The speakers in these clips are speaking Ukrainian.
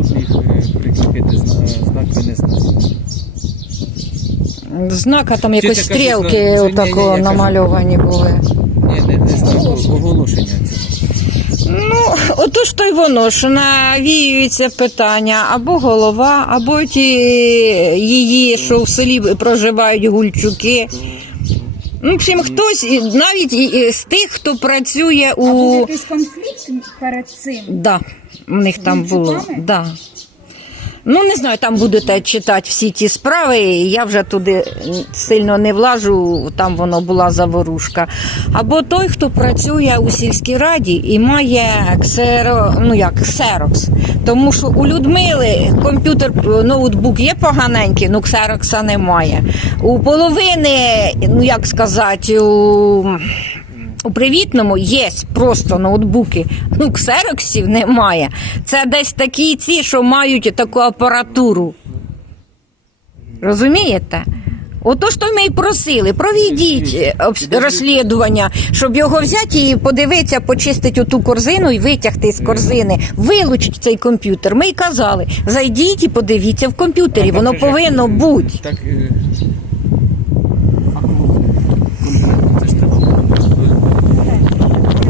Б е, прикріпити знак? Знака там якось це, стрілки зна- це- ні, ні, отако я кажу. намальовані були. Ні, не, не знак, оголошення цього. Ну, отож то й воно ж навіюється питання або голова, або ті її, що в селі проживають гульчуки. Ну, в хтось і- навіть і- і з тих, хто працює А був у. якийсь конфлікт перед цим? Да, у них там було. Да. Ну, не знаю, там будете читати всі ті справи. Я вже туди сильно не влажу, там воно була заворушка. Або той, хто працює у сільській раді і має ксеро, ну як ксерокс. Тому що у Людмили комп'ютер, ноутбук є поганенький, ну ксерокса немає. У половини, ну як сказати, у. У привітному є просто ноутбуки. Ну, ксероксів немає. Це десь такі ці, що мають таку апаратуру. Розумієте? Отож то ми й просили, проведіть е, розслідування, щоб його взяти і подивитися, почистити оту корзину і витягти з корзини, вилучити цей комп'ютер. Ми й казали, зайдіть і подивіться в комп'ютері, воно повинно е, бути. Так. е, А кому конкретно це ж треба?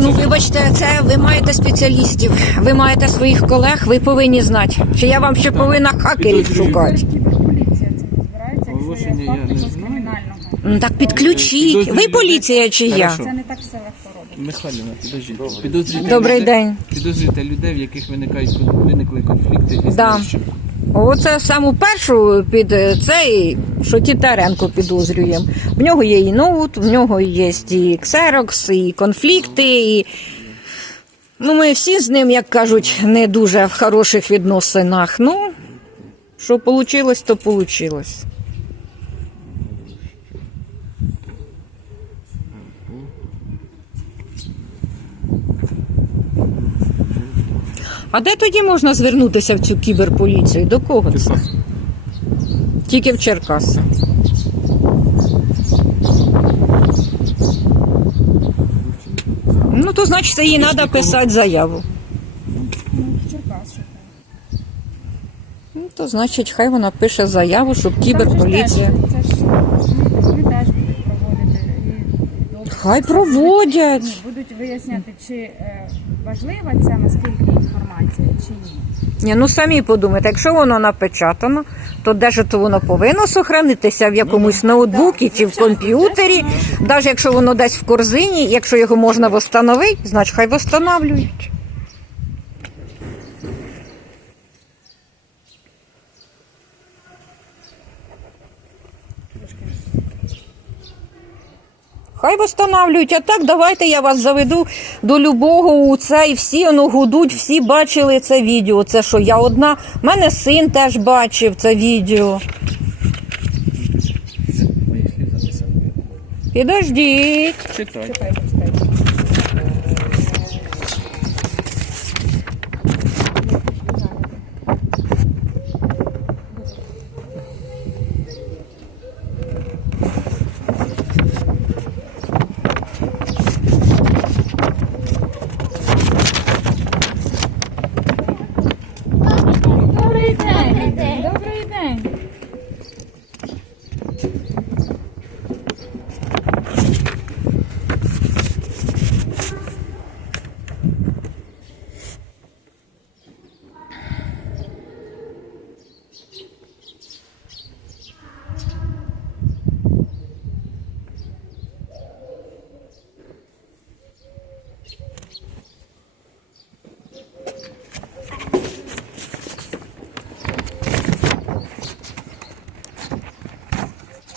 Ну, вибачте, це ви маєте спеціалістів, ви маєте своїх колег, ви повинні знати. Чи я вам ще повинна хакерів шукати? Кіберполіція цим розбирається, Оголошення я не знаю. кримінального. Ну так підключіть. Ви поліція чи я? Хорошо. Це не так все легко робить. Михайлівна, підождіть. Підозрюйте Добрий людей- день. Підозрюйте людей, в яких виникають кон- виникли конфлікти із Да. нижчим. Оце саму першу під е, цей, що Тітаренко підозрюємо. В нього є і ноут, в нього є і ксерокс, і конфлікти. І... Ну, ми всі з ним, як кажуть, не дуже в хороших відносинах. Ну, що вийшло, то вийшло. А де тоді можна звернутися в цю кіберполіцію? До кого це? Тільки в Черкасах. Ну, то значить, їй треба писати заяву. Ну. Ну, то значить, хай вона пише заяву, щоб кіберполіція. Там же ж теж- Це ж вони теж будуть проводити і допити. Хай проводять. Будуть виясняти, чи е, важлива ця наскільки інформація, ні. Ну самі подумайте, якщо воно напечатано, то де ж то воно повинно сохранитися в якомусь ноутбуці чи в комп'ютері, навіть якщо воно десь в корзині, якщо його можна встановити, значить хай встановлюють. Хай встановлюють, а так давайте я вас заведу до любого у це і всі ну, гудуть, всі бачили це відео. Це що я одна. У мене син теж бачив це відео. Підождіть. Читай.